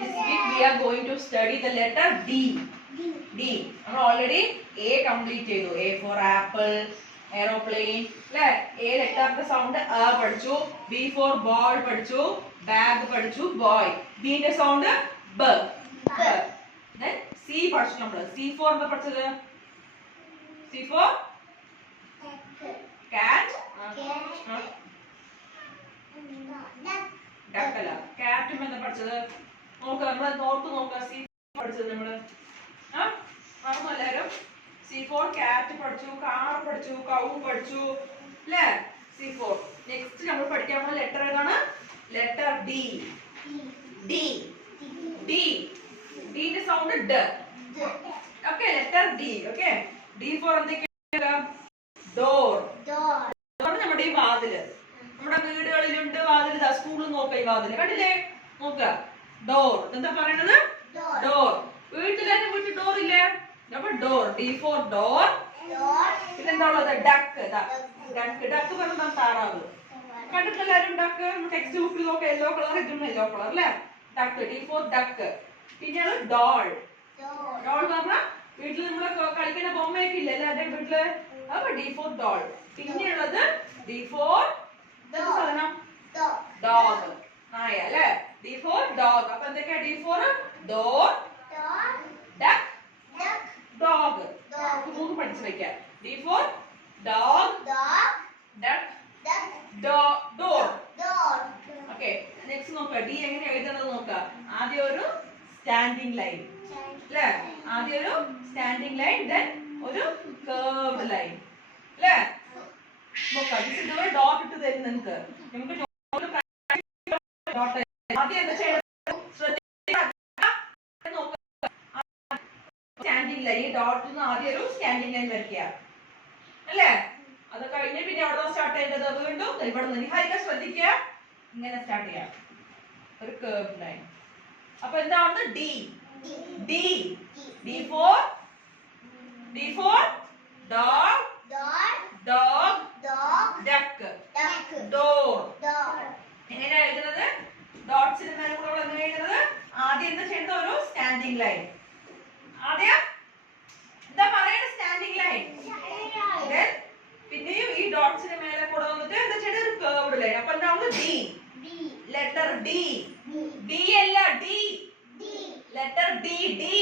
This week we are going to study the letter D. D. We already A complete ചെയ്തു. A for apple, aeroplane. അല്ലേ? A ലെറ്ററിന്റെ sound A പഠിച്ചു. B for ball പഠിച്ചു. Bag പഠിച്ചു. Boy. B ന്റെ sound B. Then C പഠിച്ചു നമ്മൾ. C for എന്താ പഠിച്ചത്? C for cat. Duck അല്ല. Cat എന്താ പഠിച്ചത്? നോക്ക് നമ്മൾ നോർത്ത് നോക്കുക. C പഠിച്ചത് നമ്മള് മറന്നു എല്ലാവരും. C4 കാറ്റ് പഠിച്ചു, കാർ പഠിച്ചു, കൗ പഠിച്ചു അല്ലേ? C4. നെക്സ്റ്റ് നമ്മൾ പഠിക്കാൻ പോകുന്ന ലെറ്റർ ഏതാണ്? Letter D. ഡി ഡി ഡിന്റെ സൗണ്ട് ഡ. Okay, letter D. Okay, D for എന്തൊക്കെയാണ്? ഡോർ. ഡോർ നമ്മുടെ ഈ വാതില്. നമ്മുടെ വീടുകളിലുണ്ട് വാതില്. സ്കൂളിൽ നോക്കാം ഈ വാതില് കണ്ടില്ലേ? നോക്ക, ഡോർ. എന്താ പറയണത്? ഡോർ. വീട്ടിലെ വീട്ടിൽ ഡോർ ഇല്ലേ? അപ്പൊ ഡോർ. D for door. പിന്നെന്താ ഉള്ളത്? ഡക്ക്. ഡക്ക് ഡക്ക് പറഞ്ഞ താറാവ്. കണ്ടിട്ടില്ലാരും ഡക്ക്? ടെക്സ്റ്റ് ബുക്കിൽ നോക്കാം. യെല്ലോ കളർ ഇതും യെല്ലോ കളർ അല്ലേ? ഡക്ക്. D for duck. പിന്നെയാണ് ഡോൾ. ഡോൾ പറഞ്ഞ വീട്ടിൽ നമ്മള് കളിക്കുന്ന ബൊമ്മയൊക്കെ ഇല്ലേ എല്ലാവരുടെയും വീട്ടില്? അപ്പൊ ഡി ഫോർ ഡോൾ. പിന്നെയുള്ളത് ഡി ഫോർ സാധനം ഡോഗ്. നായ അല്ലേ? D for dog. അപ്പൊ എന്തൊക്കെയാ? D for door, duck, dog. മൂന്ന് പഠിച്ചു വെക്കാം. D for dog, duck, door. Okay, next നോക്കാം. ഡി എങ്ങനെ എഴുതണത് നോക്കാം. ആദ്യം ഒരു സ്റ്റാൻഡിംഗ് ലൈൻ അല്ലേ? ആദ്യം ഒരു സ്റ്റാൻഡിംഗ് ലൈൻ, ദെൻ ഒരു കർവ്ഡ് ലൈൻ അല്ലേ? നോക്കാം. ഇതുവരെ ഡോട്ട് ഇട്ട് തരും നിങ്ങൾക്ക്. നമുക്ക് ആദ്യം എന്താ ചെയ്യണം? Standing line. ഡോട്ടിൽ ആദ്യം ഒരു സ്റ്റാൻഡിംഗ് ലൈൻ വരയ്ക്കുക അല്ലേ? അത് കഴിഞ്ഞ് പിന്നെ അവിടെ സ്റ്റാർട്ട് ചെയ്യേണ്ടത് വീണ്ടും ഇവിടെ നിന്ന് ഹൈക ശ്രദ്ധിക്കുക. ഇങ്ങനെ സ്റ്റാർട്ട് ചെയ്യാം. ഒരു കർവ് ലൈൻ. അപ്പൊ എന്താണ്? D. D. D for dog, duck, door. എങ്ങനെ എഴുതുന്നത്? ഡോട്ട്സിന് മേലെ കൂടെ എങ്ങനെ എഴുതുന്നത്? ആദ്യം എന്താ ചെയ്യേണ്ടത്? ഒരു സ്റ്റാൻഡിംഗ് ലൈൻ. ആദ്യം എന്താ പറയണ? Standing line. പിന്നെയും ഈ ഡോട്ട്സിന് മേലെ കൂടെ വന്നിട്ട് എന്താ ചെയ്യേണ്ടത്? ഒരു കർവ്ഡ് ലൈൻ. അപ്പൊ എന്താണ്? ഡി. Letter D. ബി അല്ല, ഡി. Letter D. ഡി